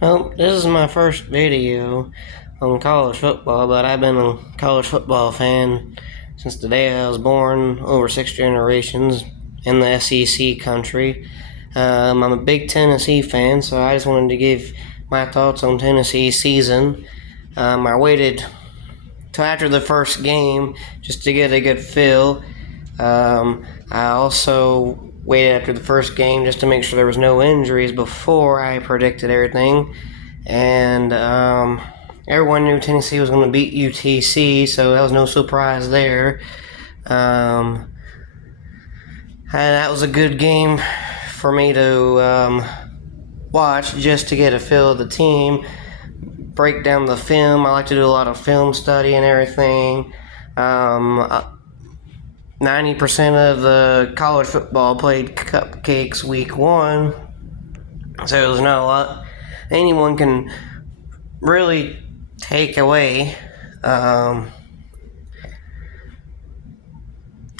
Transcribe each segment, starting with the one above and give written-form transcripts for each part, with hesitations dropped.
Well, this is my first video on college football, but I've been a college football fan since the day I was born, over 6 generations in the SEC country. I'm a big Tennessee fan, so I just wanted to give my thoughts on Tennessee's season. I waited till after the first game just to get a good feel. I also waited after the first game just to make sure there was no injuries before I predicted everything. And everyone knew Tennessee was going to beat UTC, so that was no surprise there. And that was a good game for me to watch just to get a feel of the team, break down the film. I like to do a lot of film study and everything. 90% of the college football played cupcakes week one, so there's not a lot anyone can really take away. To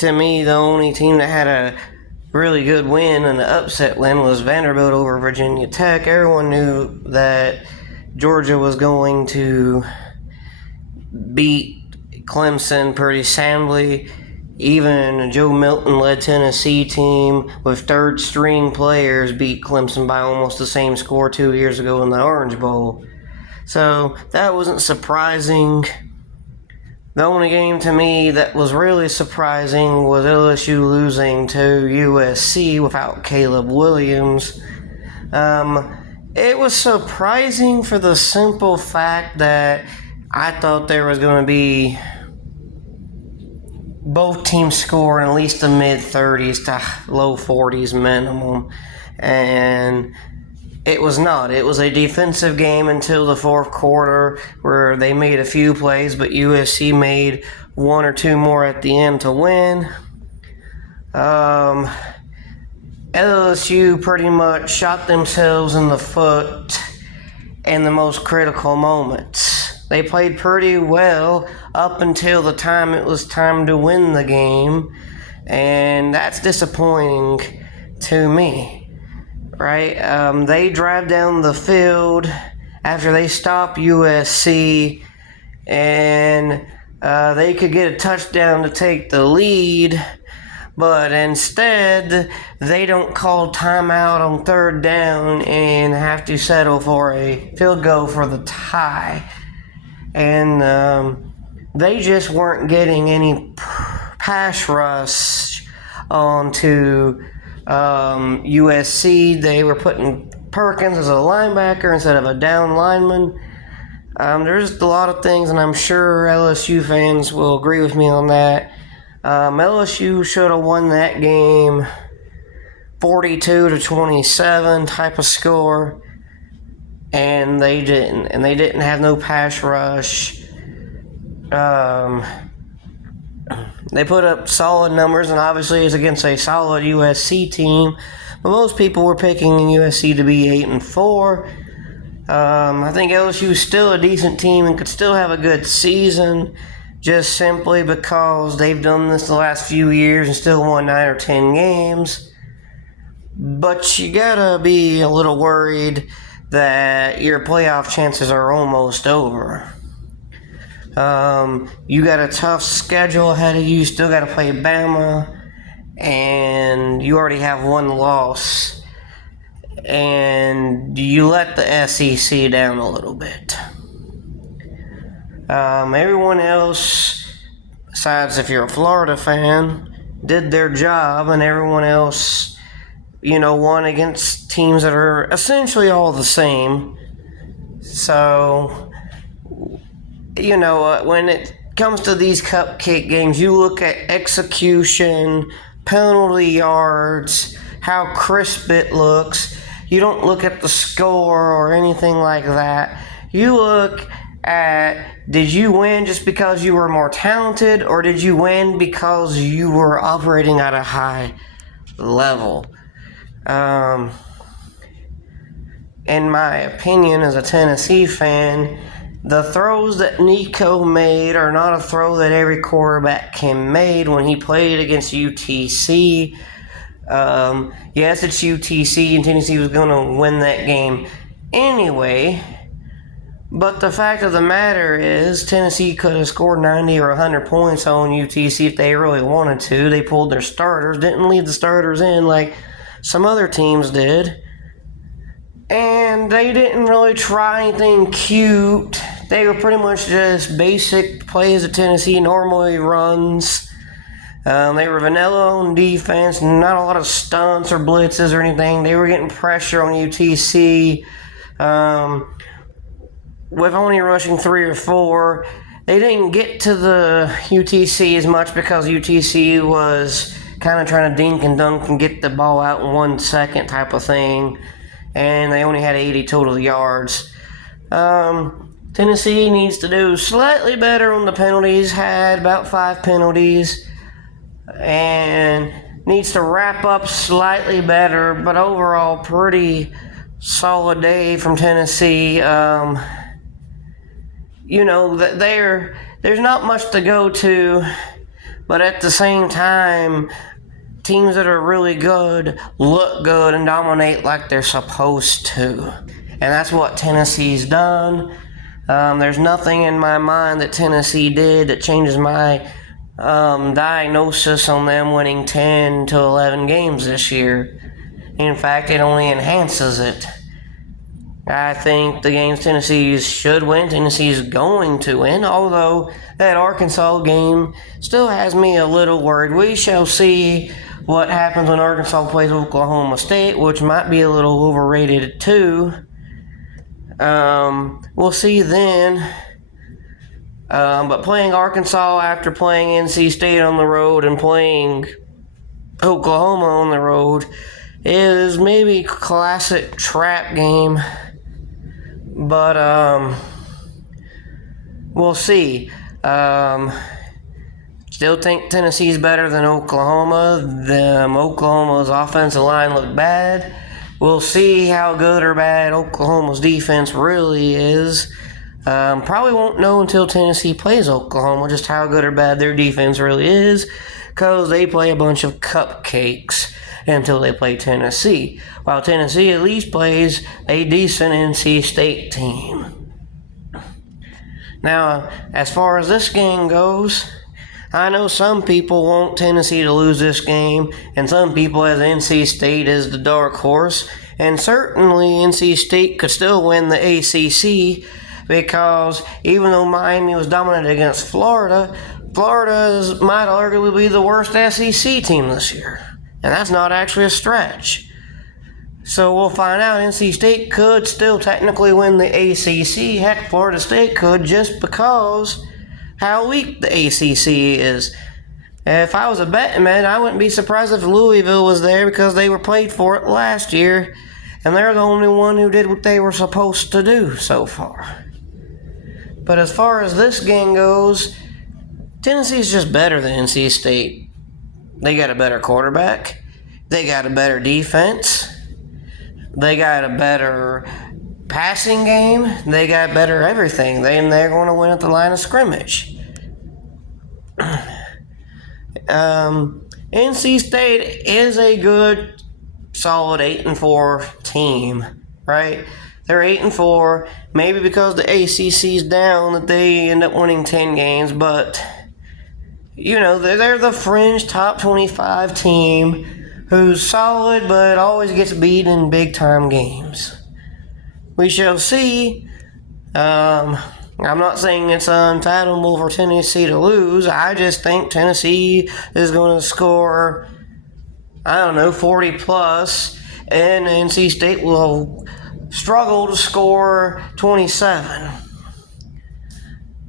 me, the only team that had a really good win and an upset win was Vanderbilt over Virginia Tech. Everyone knew that Georgia was going to beat Clemson pretty soundly. Even a Joe Milton-led Tennessee team with third-string players beat Clemson by almost the same score 2 years ago in the Orange Bowl. So that wasn't surprising. The only game to me that was really surprising was LSU losing to USC without Caleb Williams. It was surprising for the simple fact that I thought there was going to be both teams scoring at least the mid-30s to low 40s minimum, and it was not. It was a defensive game until the fourth quarter where they made a few plays, but USC made one or two more at the end to win. LSU pretty much shot themselves in the foot in the most critical moments. They played pretty well up until the time it was time to win the game, and that's disappointing to me, right? They drive down the field after they stop USC, and they could get a touchdown to take the lead, but instead they don't call timeout on third down and have to settle for a field goal for the tie. And they just weren't getting any pass rush onto USC. They were putting Perkins as a linebacker instead of a down lineman. There's a lot of things, and I'm sure LSU fans will agree with me on that. LSU should have won that game 42-27 type of score. And they didn't. And they didn't have no pass rush. They put up solid numbers, and obviously it's against a solid USC team. But most people were picking USC to be 8-4. I think LSU is still a decent team and could still have a good season, just simply because they've done this the last few years and still won 9 or 10 games. But you gotta be a little worried that your playoff chances are almost over. You got a tough schedule ahead of you. Still got to play Bama, and you already have one loss, and you let the SEC down a little bit. Everyone else, besides if you're a Florida fan, did their job, and everyone else, won against teams that are essentially all the same. So, when it comes to these cupcake games, you look at execution, penalty yards, how crisp it looks. You don't look at the score or anything like that. You look at, did you win just because you were more talented, or did you win because you were operating at a high level? In my opinion, as a Tennessee fan, the throws that Nico made are not a throw that every quarterback can make when he played against UTC. Yes, it's UTC, and Tennessee was going to win that game Anyway, but the fact of the matter is, Tennessee could have scored 90 or 100 points on UTC if they really wanted to. They pulled their starters, didn't leave the starters in like some other teams did. And they didn't really try anything cute. They were pretty much just basic plays that Tennessee normally runs. They were vanilla on defense, not a lot of stunts or blitzes or anything. They were getting pressure on UTC with only rushing 3 or 4. They didn't get to the UTC as much because UTC was kind of trying to dink and dunk and get the ball out in 1 second type of thing. And they only had 80 total yards. Tennessee needs to do slightly better on the penalties, had about 5 penalties, and needs to wrap up slightly better, but overall pretty solid day from Tennessee. There's not much to go to, but at the same time, teams that are really good look good and dominate like they're supposed to. And that's what Tennessee's done. There's nothing in my mind that Tennessee did that changes my diagnosis on them winning 10 to 11 games this year. In fact, it only enhances it. I think the games Tennessee should win, Tennessee's going to win, although that Arkansas game still has me a little worried. We shall see what happens when Arkansas plays Oklahoma State, which might be a little overrated too. We'll see then. But playing Arkansas after playing NC State on the road and playing Oklahoma on the road is maybe classic trap game. But we'll see. Still think Tennessee's better than Oklahoma. Oklahoma's offensive line looked bad. We'll see how good or bad Oklahoma's defense really is. Probably won't know until Tennessee plays Oklahoma just how good or bad their defense really is, because they play a bunch of cupcakes until they play Tennessee, while Tennessee at least plays a decent NC State team. Now, as far as this game goes, I know some people want Tennessee to lose this game, and some people have NC State as the dark horse, and certainly NC State could still win the ACC, because even though Miami was dominant against Florida might arguably be the worst SEC team this year, and that's not actually a stretch. So we'll find out. NC State could still technically win the ACC. Heck, Florida State could, just because how weak the ACC is. If I was a betting man, I wouldn't be surprised if Louisville was there, because they were played for it last year, and they're the only one who did what they were supposed to do so far. But as far as this game goes, Tennessee's just better than NC State. They got a better quarterback. They got a better defense. They got a better passing game. They got better everything. They're going to win at the line of scrimmage. NC State is a good, solid 8-4 team, right? They're 8-4, maybe because the ACC's down that they end up winning 10 games, but they're the fringe top 25 team who's solid but always gets beat in big time games. We shall see. I'm not saying it's unentitlement for Tennessee to lose. I just think Tennessee is going to score, 40 plus, and NC State will struggle to score 27.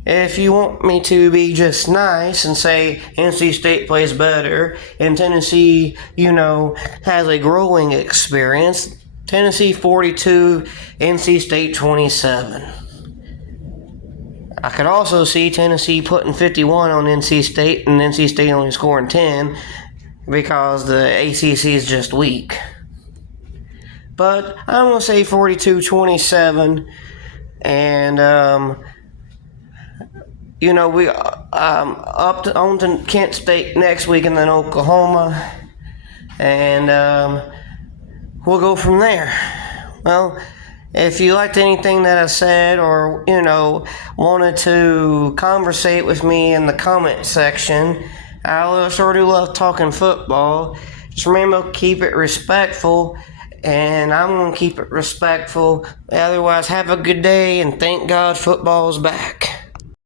If you want me to be just nice and say NC State plays better and Tennessee, has a growing experience, Tennessee 42, NC State 27. I could also see Tennessee putting 51 on NC State and NC State only scoring 10 because the ACC is just weak. But I'm going to say 42-27, and we up on to Kent State next week and then Oklahoma, and we'll go from there. Well, If you liked anything that I said, or wanted to conversate with me in the comment section, I sure do love talking football. Just remember, keep it respectful, and I'm gonna keep it respectful. Otherwise, have a good day, and thank God football's back.